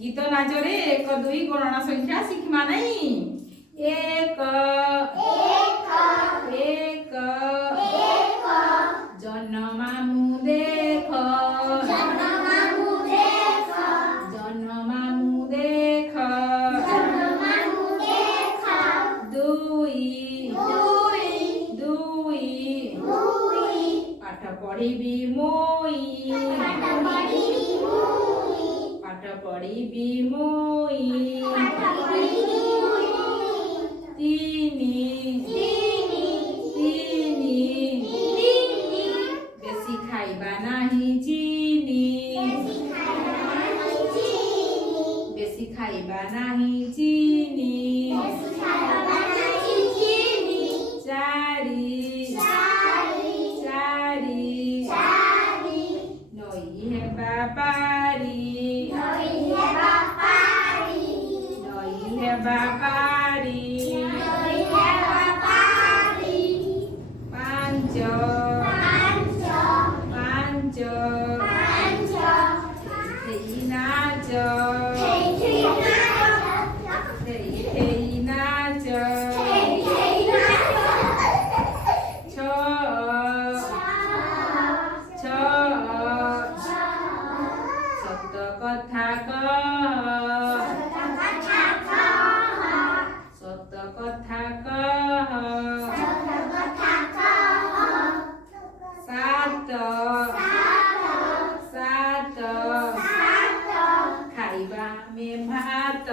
गीत नाचरे 1 2 गणना संख्या शिखमा नहीं। 1 1 जन मामू देख जन मामू देख 2 2 पाठ पढ़ी मोई पाठ पढ़ी मोई 3 बेसी खाइबा नाही चीनी बेसी खाइबा नाही चीनी 4 नई हेबा पारी नई हेबा पारी 5 हेई नाच हेई नाच 6 सत कथा कह सत कथा कह 7 खाइबा में भात